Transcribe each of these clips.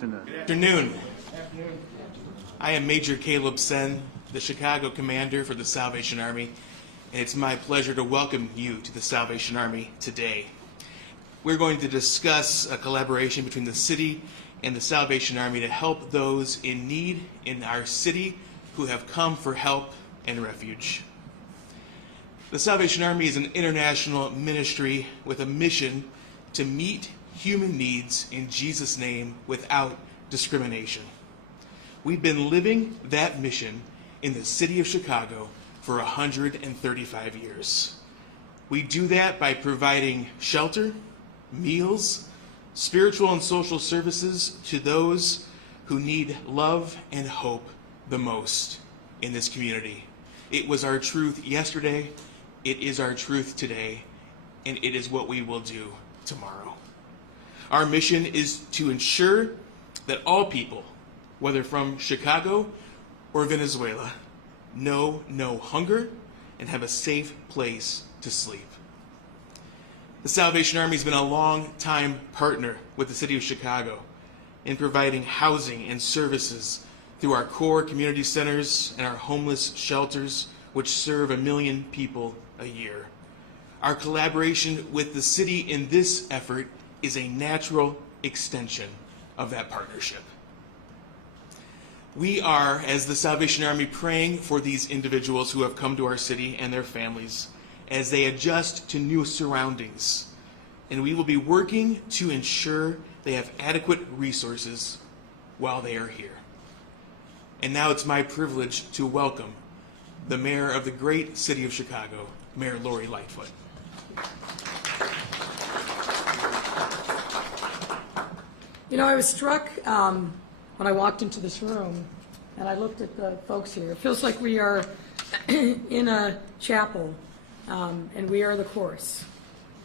Good afternoon. I am Major Caleb Sen, the Chicago Commander for the Salvation Army, and it's my pleasure to welcome you to the Salvation Army today. We're going to discuss a collaboration between the city and the Salvation Army to help those in need in our city who have come for help and refuge. The Salvation Army is an international ministry with a mission to meet human needs in Jesus' name without discrimination. We've been living that mission in the city of Chicago for 135 years. We do that by providing shelter, meals, spiritual and social services to those who need love and hope the most in this community. It was our truth yesterday, it is our truth today, and it is what we will do tomorrow. Our mission is to ensure that all people, whether from Chicago or Venezuela, know no hunger and have a safe place to sleep. The Salvation Army has been a long-time partner with the city of Chicago in providing housing and services through our core community centers and our homeless shelters, which serve 1 million people a year. Our collaboration with the city in this effort is a natural extension of that partnership. We are, as the Salvation Army, praying for these individuals who have come to our city and their families as they adjust to new surroundings. And we will be working to ensure they have adequate resources while they are here. And now it's my privilege to welcome the mayor of the great city of Chicago, Mayor Lori Lightfoot. You know, I was struck when I walked into this room and I looked at the folks here. It feels like we are in a chapel and we are the chorus.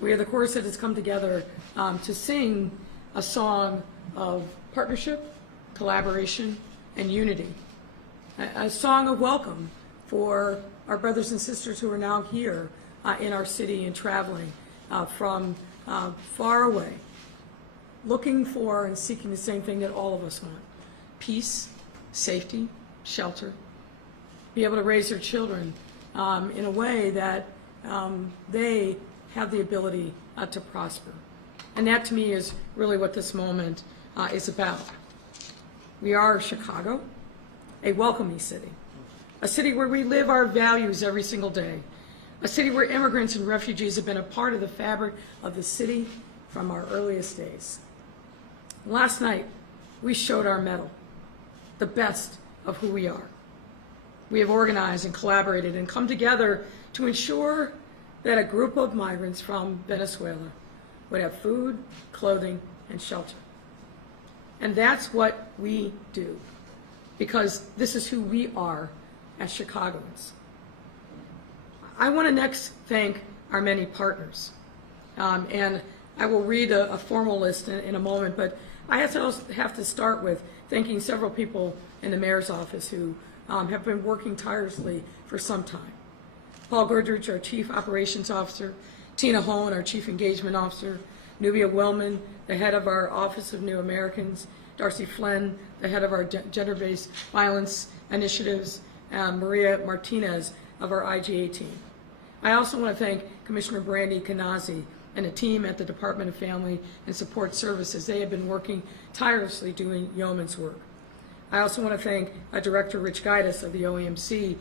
We are the chorus that has come together to sing a song of partnership, collaboration, and unity. A song of welcome for our brothers and sisters who are now here in our city and traveling from far away, looking for and seeking the same thing that all of us want: peace, safety, shelter, be able to raise their children in a way that they have the ability to prosper. And that, to me, is really what this moment is about. We are Chicago, a welcoming city, a city where we live our values every single day, a city where immigrants and refugees have been a part of the fabric of the city from our earliest days. Last night, we showed our mettle, the best of who we are. We have organized and collaborated and come together to ensure that a group of migrants from Venezuela would have food, clothing, and shelter. And that's what we do, because this is who we are as Chicagoans. I want to next thank our many partners. And I will read a formal list in a moment, but I have to start with thanking several people in the mayor's office who have been working tirelessly for some time. Paul Gurdridge, our Chief Operations Officer; Tina Hohn, our Chief Engagement Officer; Nubia Wellman, the head of our Office of New Americans; Darcy Flynn, the head of our Gender-Based Violence Initiatives; Maria Martinez of our IGA team. I also want to thank Commissioner Brandy Kanazi and a team at the Department of Family and Support Services. They have been working tirelessly doing yeoman's work. I also want to thank Director Rich Gaitis of the OAMC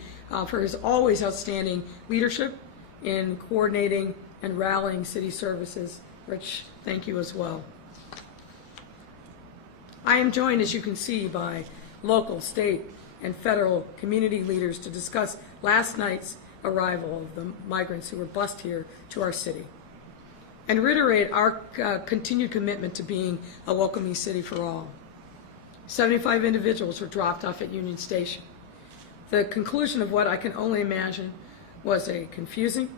for his always outstanding leadership in coordinating and rallying city services. Rich, thank you as well. I am joined, as you can see, by local, state, and federal community leaders to discuss last night's arrival of the migrants who were bused here to our city, and reiterate our continued commitment to being a welcoming city for all. 75 individuals were dropped off at Union Station. The conclusion of what I can only imagine was a confusing,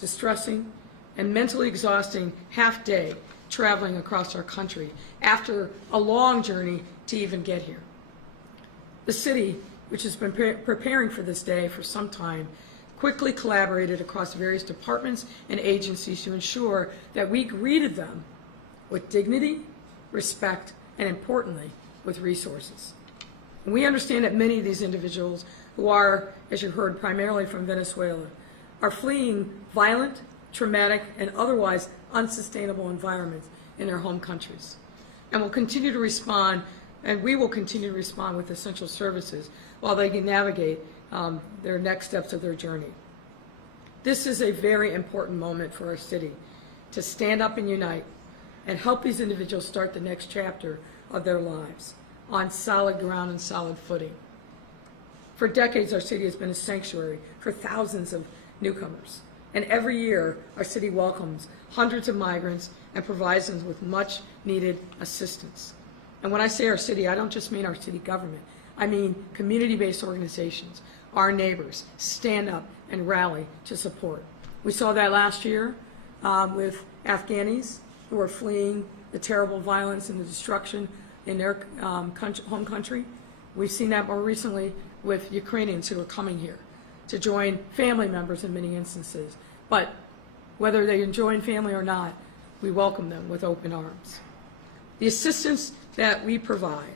distressing, and mentally exhausting half-day traveling across our country after a long journey to even get here. The city, which has been preparing for this day for some time, quickly collaborated across various departments and agencies to ensure that we greeted them with dignity, respect, and importantly, with resources. And we understand that many of these individuals who are, as you heard, primarily from Venezuela, are fleeing violent, traumatic, and otherwise unsustainable environments in their home countries. And will continue to respond, and we will continue to respond with essential services while they can navigate their next steps of their journey. This is a very important moment for our city to stand up and unite and help these individuals start the next chapter of their lives on solid ground and solid footing. For decades, our city has been a sanctuary for thousands of newcomers. And every year, our city welcomes hundreds of migrants and provides them with much needed assistance. And when I say our city, I don't just mean our city government. I mean community-based organizations. Our neighbors stand up and rally to support. We saw that last year with Afghanis who are fleeing the terrible violence and the destruction in their home country. We've seen that more recently with Ukrainians who are coming here to join family members in many instances. But whether they join family or not, we welcome them with open arms. The assistance that we provide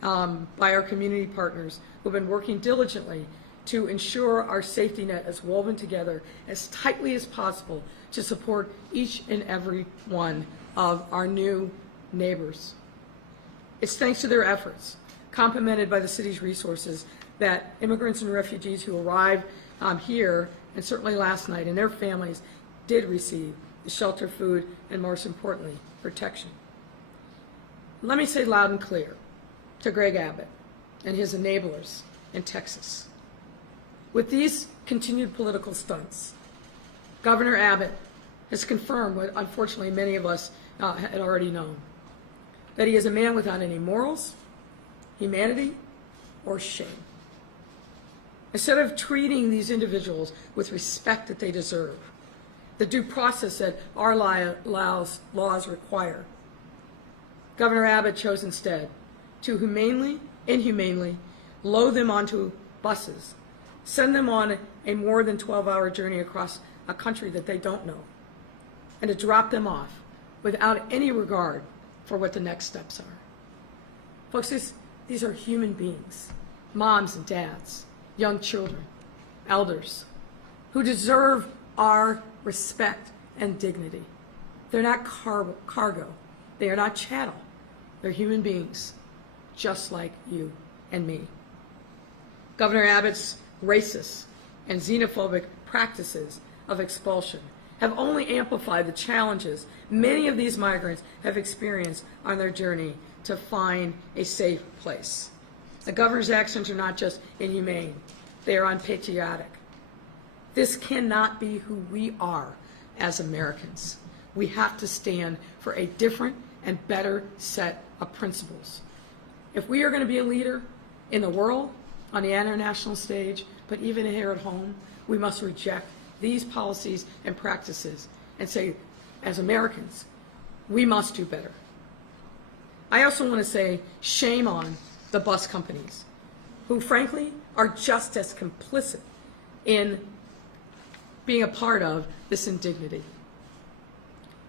by our community partners who have been working diligently to ensure our safety net is woven together as tightly as possible to support each and every one of our new neighbors. It's thanks to their efforts, complemented by the city's resources, that immigrants and refugees who arrived here, and certainly last night, and their families did receive the shelter, food, and most importantly, protection. Let me say loud and clear to Greg Abbott and his enablers in Texas. With these continued political stunts, Governor Abbott has confirmed what unfortunately many of us had already known, that he is a man without any morals, humanity, or shame. Instead of treating these individuals with respect that they deserve, the due process that our laws require, Governor Abbott chose instead to inhumanely load them onto buses, send them on a more than 12-hour journey across a country that they don't know, and to drop them off without any regard for what the next steps are. Folks, these are human beings, moms and dads, young children, elders, who deserve our respect and dignity. They're not cargo. They are not chattel. They're human beings, just like you and me. Governor Abbott's racist and xenophobic practices of expulsion have only amplified the challenges many of these migrants have experienced on their journey to find a safe place. The governor's actions are not just inhumane, they are unpatriotic. This cannot be who we are as Americans. We have to stand for a different and better set of principles. If we are going to be a leader in the world, on the international stage, but even here at home, we must reject these policies and practices and say, as Americans, we must do better. I also want to say shame on the bus companies, who frankly are just as complicit in being a part of this indignity.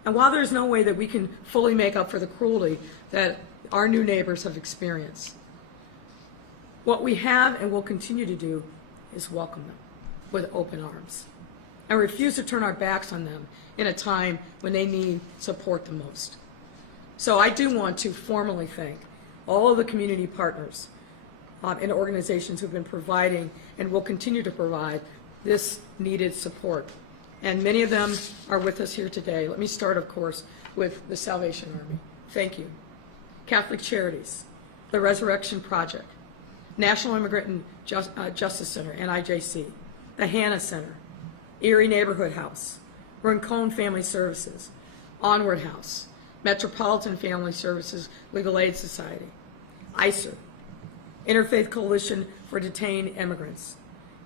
And while there's no way that we can fully make up for the cruelty that our new neighbors have experienced, what we have and will continue to do is welcome them with open arms and refuse to turn our backs on them in a time when they need support the most. So I do want to formally thank all of the community partners and organizations who've been providing and will continue to provide this needed support. And many of them are with us here today. Let me start, of course, with the Salvation Army. Thank you. Catholic Charities, the Resurrection Project, National Immigrant and Justice Center, NIJC, the Hannah Center, Erie Neighborhood House, Rincon Family Services, Onward House, Metropolitan Family Services Legal Aid Society, ICER, Interfaith Coalition for Detained Immigrants,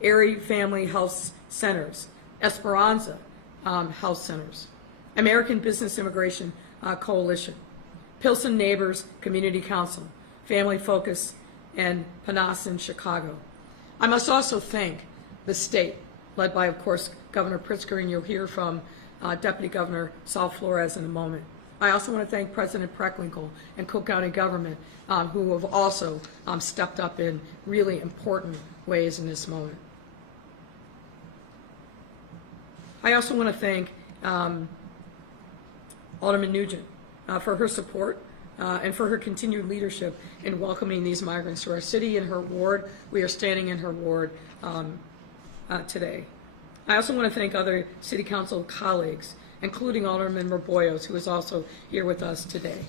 Erie Family Health Centers, Esperanza Health Centers, American Business Immigration Coalition, Pilsen Neighbors Community Council, Family Focus, and Panas in Chicago. I must also thank the state, led by, of course, Governor Pritzker, and you'll hear from Deputy Governor Saul Flores in a moment. I also want to thank President Preckwinkle and Cook County government who have also stepped up in really important ways in this moment. I also want to thank Alderman Nugent for her support and for her continued leadership in welcoming these migrants to our city and her ward. We are standing in her ward today. I also want to thank other City Council colleagues, including Alderman Raboyos, who is also here with us today.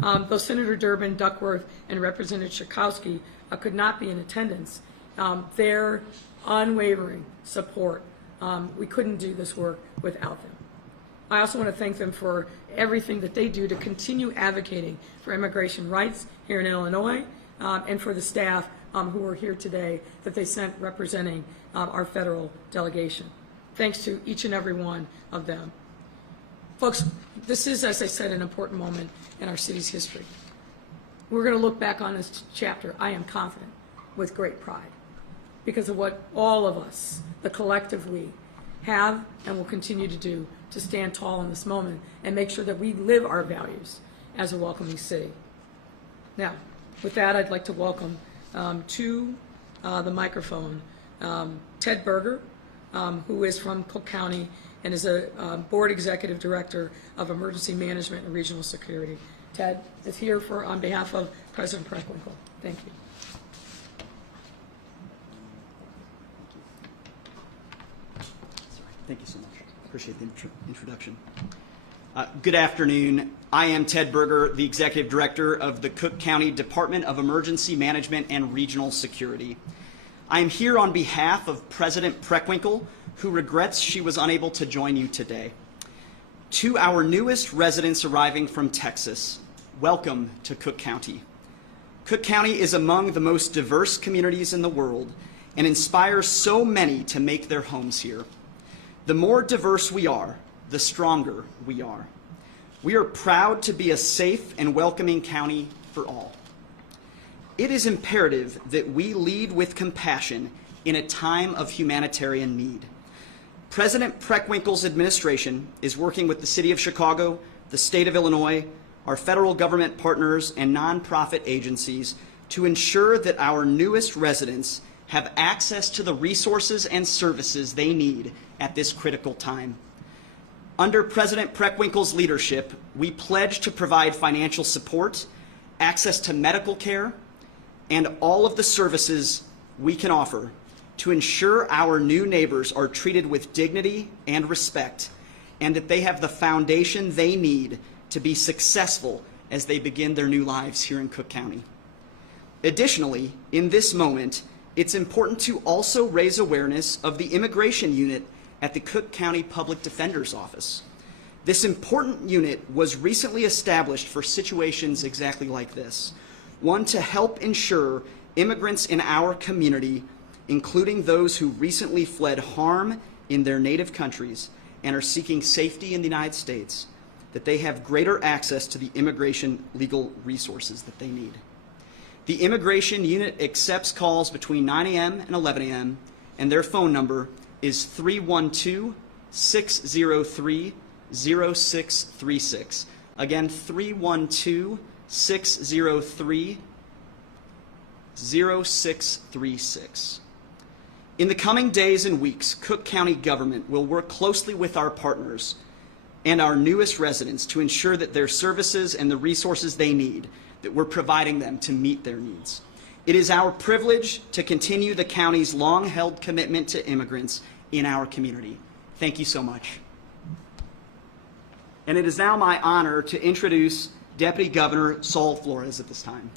Though Senator Durbin, Duckworth, and Representative Schakowsky could not be in attendance, their unwavering support, we couldn't do this work without them. I also want to thank them for everything that they do to continue advocating for immigration rights here in Illinois, and for the staff who are here today that they sent representing our federal delegation. Thanks to each and every one of them. Folks, this is, as I said, an important moment in our city's history. We're going to look back on this chapter, I am confident, with great pride because of what all of us, the collective we, have and will continue to do to stand tall in this moment and make sure that we live our values as a welcoming city. Now, with that, I'd like to welcome to the microphone Ted Berger, who is from Cook County and is a Board Executive Director of Emergency Management and Regional Security. Ted is here on behalf of President Preckwinkle. Thank you. Thank you so much. Appreciate the introduction. Good afternoon. I am Ted Berger, the Executive Director of the Cook County Department of Emergency Management and Regional Security. I am here on behalf of President Preckwinkle, who regrets she was unable to join you today. To our newest residents arriving from Texas, welcome to Cook County. Cook County is among the most diverse communities in the world and inspires so many to make their homes here. The more diverse we are, the stronger we are. We are proud to be a safe and welcoming county for all. It is imperative that we lead with compassion in a time of humanitarian need. President Preckwinkle's administration is working with the City of Chicago, the State of Illinois, our federal government partners, and nonprofit agencies to ensure that our newest residents have access to the resources and services they need at this critical time. Under President Preckwinkle's leadership, we pledge to provide financial support, access to medical care, and all of the services we can offer to ensure our new neighbors are treated with dignity and respect, and that they have the foundation they need to be successful as they begin their new lives here in Cook County. Additionally, in this moment, it's important to also raise awareness of the immigration unit at the Cook County Public Defender's Office. This important unit was recently established for situations exactly like this. One, to help ensure immigrants in our community, including those who recently fled harm in their native countries and are seeking safety in the United States, that they have greater access to the immigration legal resources that they need. The immigration unit accepts calls between 9 a.m. and 11 a.m., and their phone number is 312-603-0636. Again, 312-603-0636. In the coming days and weeks, Cook County government will work closely with our partners and our newest residents to ensure that their services and the resources they need, that we're providing them to meet their needs. It is our privilege to continue the county's long-held commitment to immigrants in our community. Thank you so much. And it is now my honor to introduce Deputy Governor Saul Flores at this time.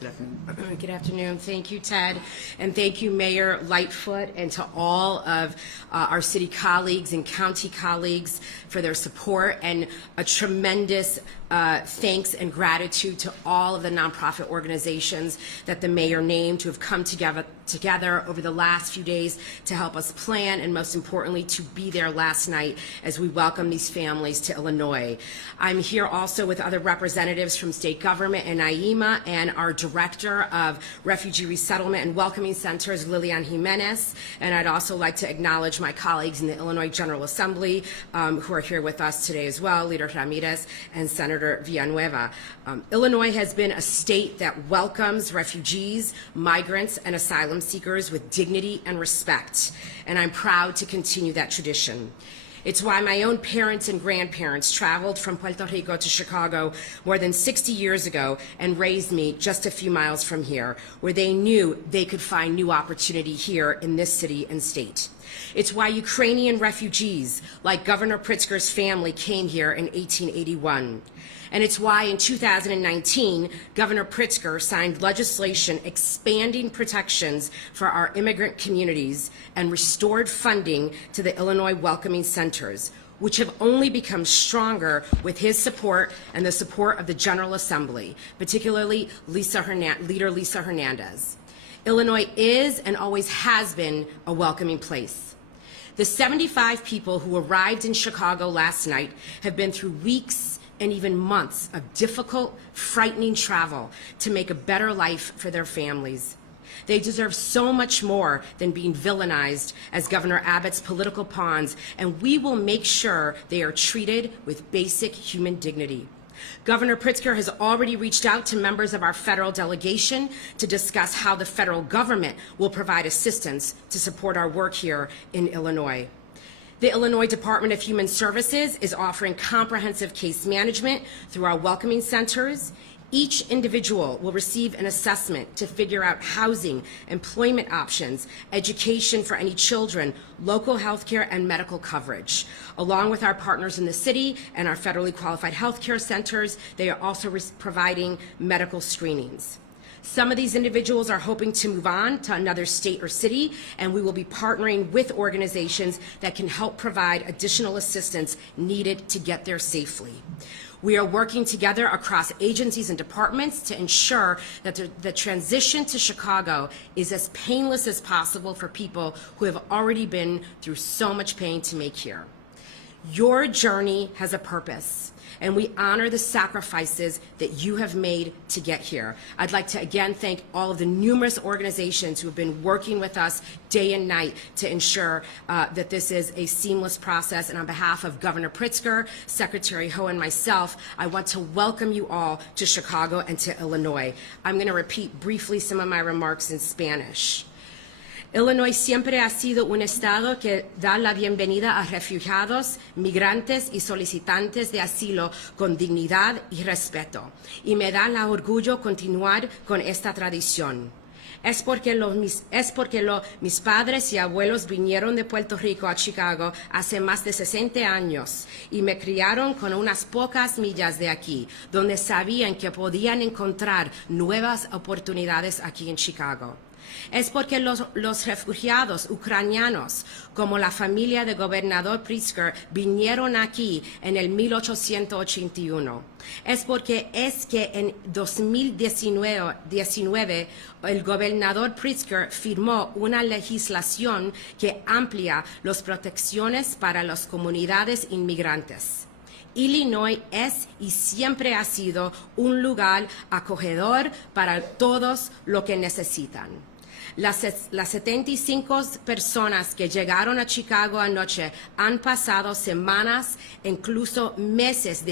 Good afternoon. Good afternoon. Thank you, Ted, and thank you, Mayor Lightfoot, and to all of our city colleagues and county colleagues for their support and a tremendous thanks and gratitude to all of the nonprofit organizations that the mayor named who have come together over the last few days to help us plan and, most importantly, to be there last night as we welcome these families to Illinois. I'm here also with other representatives from state government and IEMA and our Director of Refugee Resettlement and Welcoming Centers, Lilian Jimenez. And I'd also like to acknowledge my colleagues in the Illinois General Assembly who are here with us today as well, Leader Ramirez and Senator Villanueva. Illinois has been a state that welcomes refugees, migrants, and asylum seekers with dignity and respect, and I'm proud to continue that tradition. It's why my own parents and grandparents traveled from Puerto Rico to Chicago more than 60 years ago and raised me just a few miles from here, where they knew they could find new opportunity here in this city and state. It's why Ukrainian refugees, like Governor Pritzker's family, came here in 1881. And it's why in 2019, Governor Pritzker signed legislation expanding protections for our immigrant communities and restored funding to the Illinois Welcoming Centers, which have only become stronger with his support and the support of the General Assembly, particularly Leader Lisa Hernandez. Illinois is and always has been a welcoming place. The 75 people who arrived in Chicago last night have been through weeks and even months of difficult, frightening travel to make a better life for their families. They deserve so much more than being villainized as Governor Abbott's political pawns, and we will make sure they are treated with basic human dignity. Governor Pritzker has already reached out to members of our federal delegation to discuss how the federal government will provide assistance to support our work here in Illinois. The Illinois Department of Human Services is offering comprehensive case management through our welcoming centers. Each individual will receive an assessment to figure out housing, employment options, education for any children, local health care, and medical coverage. Along with our partners in the city and our federally qualified health care centers, they are also providing medical screenings. Some of these individuals are hoping to move on to another state or city, and we will be partnering with organizations that can help provide additional assistance needed to get there safely. We are working together across agencies and departments to ensure that the transition to Chicago is as painless as possible for people who have already been through so much pain to make here. Your journey has a purpose, and we honor the sacrifices that you have made to get here. I'd like to again thank all of the numerous organizations who have been working with us day and night to ensure that this is a seamless process. And on behalf of Governor Pritzker, Secretary Ho, and myself, I want to welcome you all to Chicago and to Illinois. I'm going to repeat briefly some of my remarks in Spanish. Illinois siempre ha sido un estado que da la bienvenida a refugiados, migrantes y solicitantes de asilo con dignidad y respeto. Y me da la orgullo continuar con esta tradición. Es porque mis padres y abuelos vinieron de Puerto Rico a Chicago hace más de 60 años y me criaron con unas pocas millas de aquí, donde sabían que podían encontrar nuevas oportunidades aquí en Chicago. Es porque los refugiados ucranianos, como la familia del gobernador Pritzker, vinieron aquí en el 1881. Es porque en 2019 el gobernador Pritzker firmó una legislación que amplía las protecciones para las comunidades inmigrantes. Illinois es y siempre ha sido un lugar acogedor para todos los que necesitan. Las 75 personas que llegaron a Chicago anoche han pasado semanas, incluso meses de